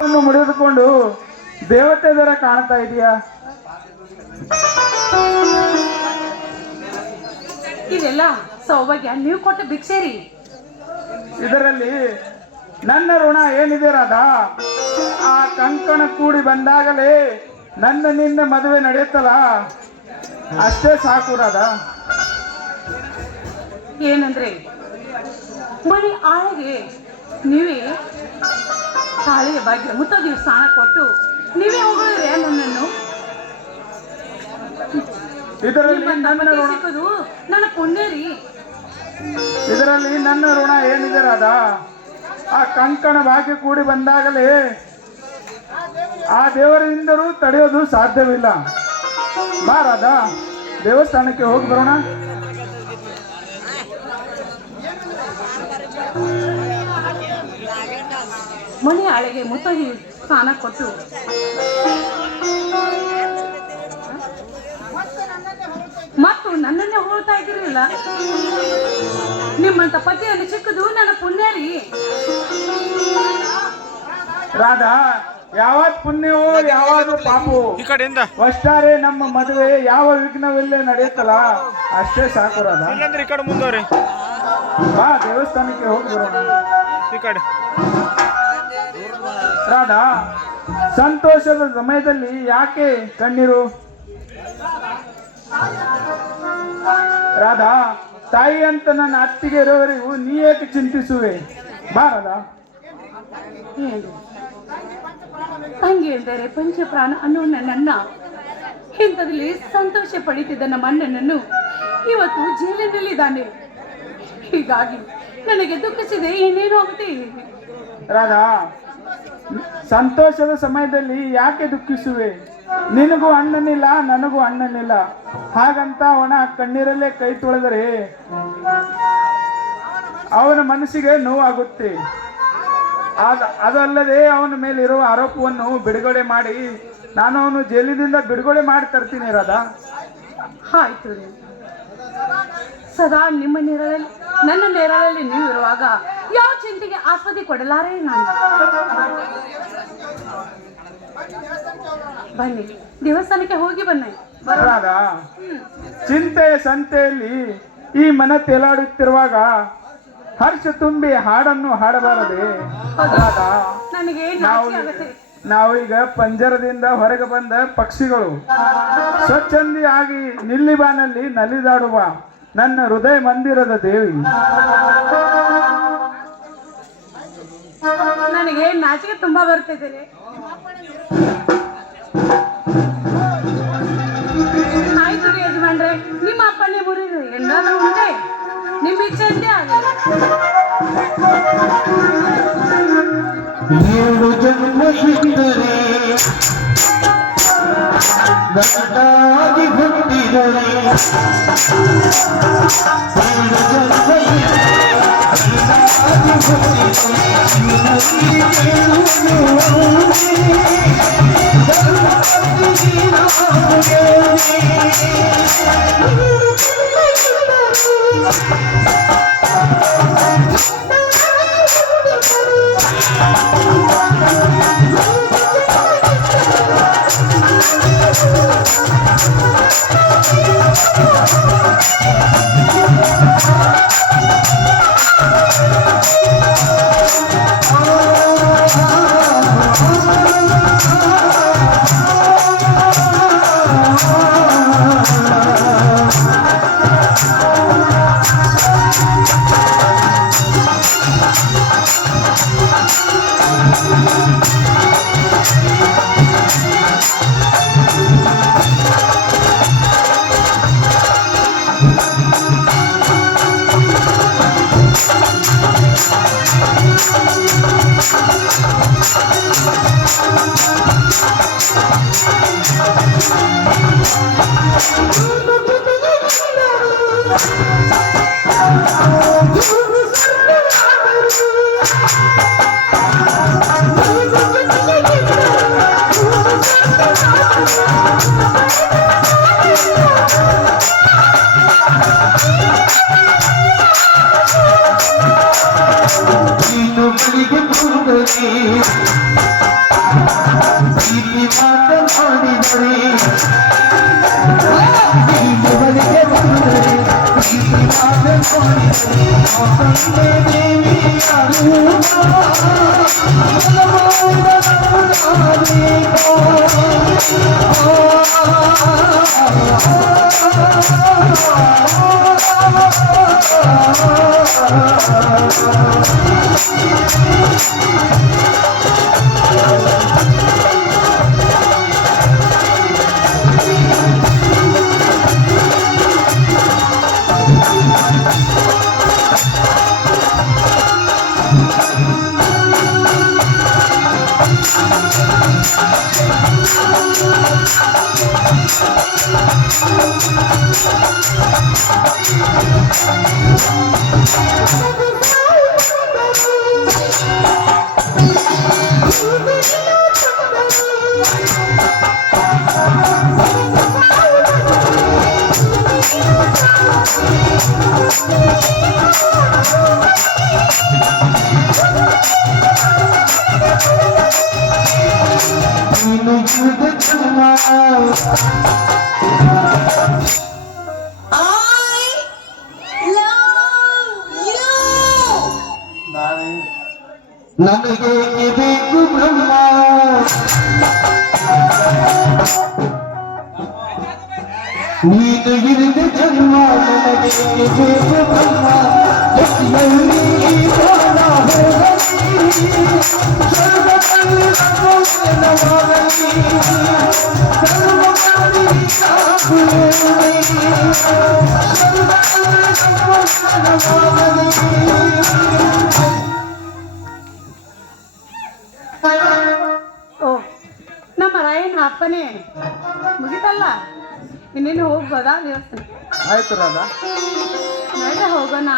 ಮುಡಿದುಕೊಂಡು ದೇವತೆ ದರ ಕಾಣ್ತಾ ಇದೆಯಾ? ಇದೆಲ್ಲ ಸೌಭಾಗ್ಯ ನೀವು ಕೊಟ್ಟ ಭಿಕ್ಷೆ ರೀ. ಇದರಲ್ಲಿ ನನ್ನ ಋಣ ಏನಿದೆ ರಾಧಾ? ಆ ಕಂಕಣ ಕೂಡಿ ಬಂದಾಗಲೇ ನನ್ನ ನಿನ್ನ ಮದುವೆ ನಡೆಯುತ್ತಲ್ಲ, ಅಷ್ಟೇ ಸಾಕು ರಾಧಾ. ಏನಂದ್ರೆ ಮನೆ ಆಳೆಗೆ ನೀವೇ ತಾಳಿಯ ಭಾಗ್ಯ ಮುತ್ತದಿವ್ ಸ್ನಾನ ಕೊಟ್ಟು ನೀವೇ ಹೋಗಿದ್ರೆ ನನ್ನನ್ನು ಸಿಕ್ಕದು ನನ್ನ ಪುಣ್ಯ ರೀ. ಇದರಲ್ಲಿ ನನ್ನ ಋಣ ಏನಿದೆ ರಾಧಾ? ಆ ಕಂಕಣ ಭಾಗ್ಯ ಕೂಡಿ ಬಂದಾಗಲೇ ಆ ದೇವರಿಂದಲೂ ತಡೆಯೋದು ಸಾಧ್ಯವಿಲ್ಲ. ಬಾ ರಾಧಾ, ದೇವಸ್ಥಾನಕ್ಕೆ ಹೋಗಿ ಬರೋಣ. ಮನೆ ಆಳೆಗೆ ಮುತ್ತಗಿ ಸ್ನಾನ ಕೊಟ್ಟು ಮತ್ತು ನನ್ನನ್ನೇ ಹೋಗ್ತಾ ಇದ್ದಿರಲಿಲ್ಲ. ನಿಮ್ಮಂತ ಪತಿಯನ್ನು ಸಿಕ್ಕದು ನನ್ನ ಪುಣ್ಯ ರೀ. ರಾಧಾ, ಯಾವತ್ ಪುಣ್ಯವೋ ಯಾವಾಗ ಪಾಪು, ಒಟ್ಟಾರೆ ನಮ್ಮ ಮದುವೆ ಯಾವ ವಿಘ್ನವಿಲ್ಲೇ ನಡೆಯುತ್ತಲ್ಲ, ಅಷ್ಟೇ ಸಾಕು ರಾಧಾ. ಬಾ, ದೇವಸ್ಥಾನಕ್ಕೆ ಹೋಗಿ ಬರೋಣ. ರಾಧಾ, ಸಂತೋಷದ ಸಮಯದಲ್ಲಿ ಯಾಕೆ ಕಣ್ಣೀರು? ರಾಧಾ, ತಾಯಿ ಅಂತ ನನ್ನ ಅತ್ತಿಗೆ ಇರೋವರೆಗೂ ನೀ ಏಕೆ ಚಿಂತಿಸುವೆ? ಬಾ ರಾಧಾ. ತಂಗಿ ಎಂದರೆ ಪಂಚಪ್ರಾಣ ಅನ್ನೋ ನನ್ನನ್ನ ಇಂಥದ್ರಲ್ಲಿ ಸಂತೋಷ ಪಡಿತಿದ್ದ ನಮ್ಮ ಅಣ್ಣನನ್ನು ಇವತ್ತು ಜೈಲಿನಲ್ಲಿದ್ದಾನೆ. ಹೀಗಾಗಿ ನನಗೆ ದುಃಖಿಸಿದೆ, ಏನೇನು ಆಗುತ್ತೆ. ರಾಧಾ, ಸಂತೋಷದ ಸಮಯದಲ್ಲಿ ಯಾಕೆ ದುಃಖಿಸುವೆ? ನಿನಗೂ ಅಣ್ಣನಿಲ್ಲ, ನನಗೂ ಅಣ್ಣನಿಲ್ಲ. ಹಾಗಂತ ಅವನ ಕಣ್ಣೀರಲ್ಲೇ ಕೈ ತೊಳೆದರೆ ಅವನ ಮನಸ್ಸಿಗೆ ನೋವಾಗುತ್ತೆ. ಅದಲ್ಲದೆ ಅವನ ಮೇಲಿರುವ ಆರೋಪವನ್ನು ಬಿಡುಗಡೆ ಮಾಡಿ ನಾನು ಅವನು ಜೈಲಿನಿಂದ ಬಿಡುಗಡೆ ಮಾಡಿ ತರ್ತೀನಿ ರಾಧಾ. ಆಯ್ತು, ಸದಾ ನಿಮ್ಮ ನೆರಳಲ್ಲಿ ನನ್ನ ನೆರಳಲ್ಲಿ ನೀವು ಇರುವಾಗ ಯಾವ ಚಿಂತೆಗೆ ಆಸ್ಪದೆ ಕೊಡಲಾರೆ ನಾನು. ಬನ್ನಿ, ದೇವಸ್ಥಾನಕ್ಕೆ ಹೋಗಿ ಬನ್ನಿ. ರಾಧಾ, ಚಿಂತೆಯ ಸಂತೆಯಲ್ಲಿ ಈ ಮನ ತೇಲಾಡುತ್ತಿರುವಾಗ ಹರ್ಷ ತುಂಬಿ ಹಾಡನ್ನು ಹಾಡಬಾರದೆ ರಾಧಾ? ನನಗೆ ನಾವೀಗ ಪಂಜರದಿಂದ ಹೊರಗೆ ಬಂದ ಪಕ್ಷಿಗಳು, ಸ್ವಚ್ಛಂದಿ ಆಗಿ ನಿಲ್ಲಿಬಾನಲ್ಲಿ ನಲಿದಾಡುವ ನನ್ನ ಹೃದಯ ಮಂದಿರದ ದೇವಿ. ನನಗೆ ನಾಚಿಕೆ ತುಂಬಾ ಬರ್ತಿದ್ದೇನೆ. ಆಯ್ತು ರೀ ಯಜಮಾನ್ರೆ, ನಿಮ್ಮ ಅಪ್ಪನೇ ಮುರಿದು ಎಲ್ಲಾದ್ರೂ ಉಂಟೆ, ನಿಮ್ಮ ಇಚ್ಛೆ ಅಂತೆ ಆಗಲಿ. ಏಳು ಜನ್ಮ ಸಿಕ್ಕಿದರೆ ನನ್ನಾಗಿ ಹುಟ್ಟಿದರೆ, ಏಳು ಜನ್ಮ ನೀನು ಬಳಿಗೆ ಬಂದರೆ ಪ್ರೀತಿ ಮಾತನಾಡಿದರೆ ಬಳಿಗೆ ಬಂದರೆ ಪ್ರೀತಿ ಮಾತನಾಡಿದರೆ ತಂದೆ ದೇವಿಯಾರು ನನಗೆ ಬೇಕು ಬ್ರಹ್ಮ ನೀನು ಇರಿದ ಜನ್ಮ ನನಗೆ ಬೇಕು ಬ್ರಹ್ಮ ಎಲ್ಲಿ ಗಾನ ಹೋಗಲಿ ಸರ್ವದಲ್ಲಿ ನಮೋನವಾಗಲಿ ಸರ್ವದಲ್ಲಿ ಸಾಕುವೆ ಸರ್ವದಲ್ಲಿ ನಮೋನವಾಗಲಿ ಓ ನಮ್ಮ ರಾಯಣ್ಣ ಅಪ್ಪನೇ ಮುಗಿತಲ್ಲ ಇನ್ನೇನು ಹೋಗ್ಬೋದಾ ದೇವಸ್ಥಾನ ಆಯ್ತು ರಾಧಾ ನಡ್ರೆ ಹೋಗೋಣ